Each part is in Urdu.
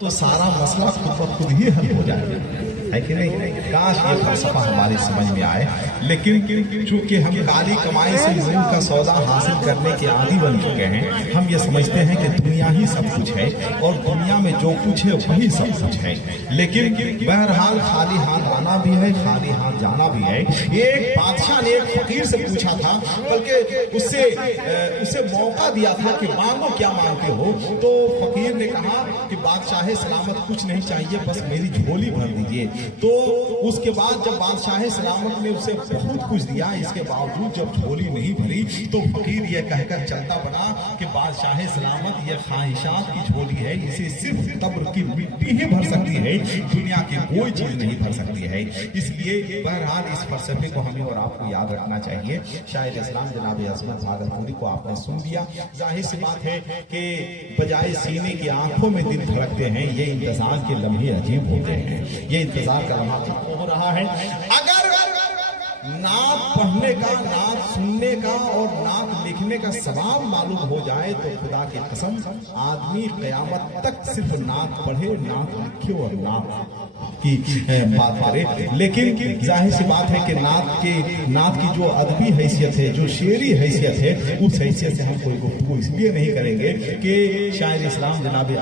تو سارا مسئلہ خود بخود ہی حل ہو جائے گا، ہے کہ نہیں؟ کاش یہ فلسفہ ہماری سمجھ میں آئے، لیکن چونکہ ہم کالی کمائی سے نور کا سودا حاصل کرنے کے عادی بن چکے ہیں، ہم یہ سمجھتے ہیں کہ دنیا ہی سب کچھ ہے اور دنیا میں جو کچھ ہے وہی سب کچھ ہے، لیکن بہرحال خالی ہاتھ آنا بھی ہے، خالی ہاتھ جانا بھی ہے۔ ایک بادشاہ نے ایک فقیر سے پوچھا تھا، بلکہ اسے موقع دیا تھا کہ مانگو کیا مانگتے ہو، تو فقیر نے کہا کہ بادشاہ سلامت کچھ نہیں چاہیے، بس میری جھولی بھر دیجئے۔ تو اس کے بعد جب بادشاہ سلامت نے اسے بہت کچھ دیا، اس کے باوجود جب جھولی نہیں بھری تو فقیر یہ کہہ کر چلتا بنا کہ بادشاہ سلامت یہ خواہشات کی جھولی ہے، اسے صرف قبر کی مٹی ہی بھر سکتی ہے، دنیا کی کوئی چیز نہیں بھر سکتی ہے۔ اس لیے بہرحال اس فلسفے کو ہمیں اور آپ کو یاد رکھنا چاہیے۔ شاعر اسلام جناب عظمت بھاگلپوری کو آپ نے سن لیا، ظاہر سی بات ہے کہ بجائے سینے کی آنکھوں میں دل دھڑکتے ہیں، یہ انتظار کے لمحے عجیب ہوتے ہیں، یہ انتظار کا لمحہ ہو رہا ہے۔ اگر نعت پڑھنے کا، نعت سننے کا اور نعت لکھنے کا ثواب معلوم ہو جائے تو خدا کی قسم آدمی قیامت تک صرف نعت پڑھے، نعت لکھے اور نعت کی بات کرے، لیکن ظاہر سی بات ہے کہ نعت کی جو ادبی حیثیت ہے، جو شعری حیثیت ہے، اس حیثیت سے ہم کوئی گفتگو اس لیے نہیں کریں گے کہ شاعر اسلام جناب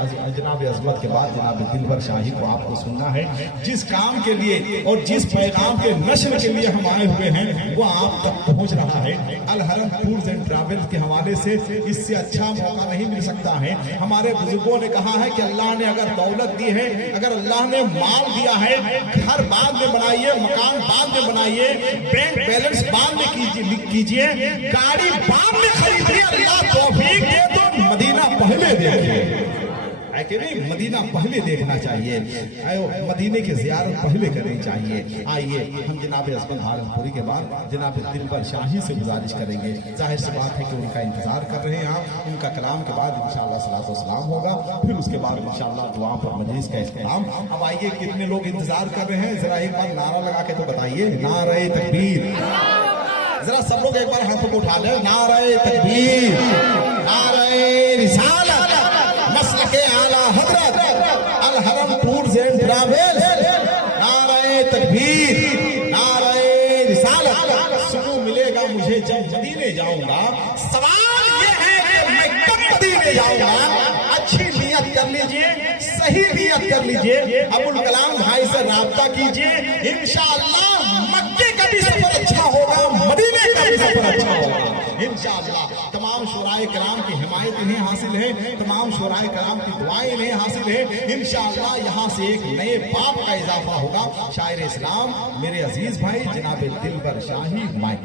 عظمت کے بعد جناب دلبر شاہی کو آپ کو سننا ہے۔ جس کام کے لیے اور جس پیغام کے نشر کے لیے ہم آئے ہوئے ہیں وہ آپ تک پہنچ رہا ہے۔ الحرم ٹورز اینڈ ٹریولز کے حوالے سے اس سے اچھا موقع نہیں مل سکتا ہے۔ ہمارے بزرگوں نے کہا ہے کہ اللہ نے اگر دولت دی ہے، اگر اللہ نے مال دیا ہے، گھر بعد میں بنائیے، مکان بعد میں بنائیے، بینک بیلنس بعد میں کیجئے، گاڑی بعد میں خریدیے، اللہ توفیق دے تو مدینہ پہلے دیکھیے، ہے کہ نہیں؟ مدینہ پہلے دیکھنا چاہیے، مدینے کی زیارت پہلے کرنی چاہیے۔ آئیے ہم جناب عظمت بھاگلپوری کے بعد جناب دلبر شاہی سے گزارش کریں گے، ظاہر سی بات ہے کہ ان کا انتظار کر رہے ہیں آپ، ان کا کلام کے بعد انشاءاللہ صلاۃ و سلام ہوگا، پھر اس کے بعد انشاءاللہ دعا پر مجلس کا اختتام۔ اب آئیے کتنے لوگ انتظار کر رہے ہیں ذرا ایک بار نعرہ لگا کے تو بتائیے، نعرہ تکبیر، ذرا سب لوگ ایک بار ہاتھوں کو اٹھا لیں، نعرہ تکبیر، نعرہ رسالت، مسلک اعلیٰ حضرت الحرم ٹورز اینڈ ٹریولز، نعرہ تکبیر، نعرہ رسالت۔ سکون ملے گا مجھے جب مدینے جاؤں گا، سوال یہ ہے کہ میں کب مدینے جاؤں گا؟ اچھی نیت کر لیجئے، صحیح نیت کر لیجئے، ابوالکلام بھائی سے رابطہ کیجئے، انشاءاللہ مکے کا بھی سفر اچھا ہوگا، مدینے کا بھی سفر اچھا ہوگا انشاءاللہ۔ تمام شعراء کرام کی حمایت انہیں حاصل ہے، تمام شعراء کرام کی دعائیں انہیں حاصل ہے، انشاءاللہ یہاں سے ایک نئے باب کا اضافہ ہوگا۔ شاعر اسلام میرے عزیز بھائی جناب دلبر شاہی، مائک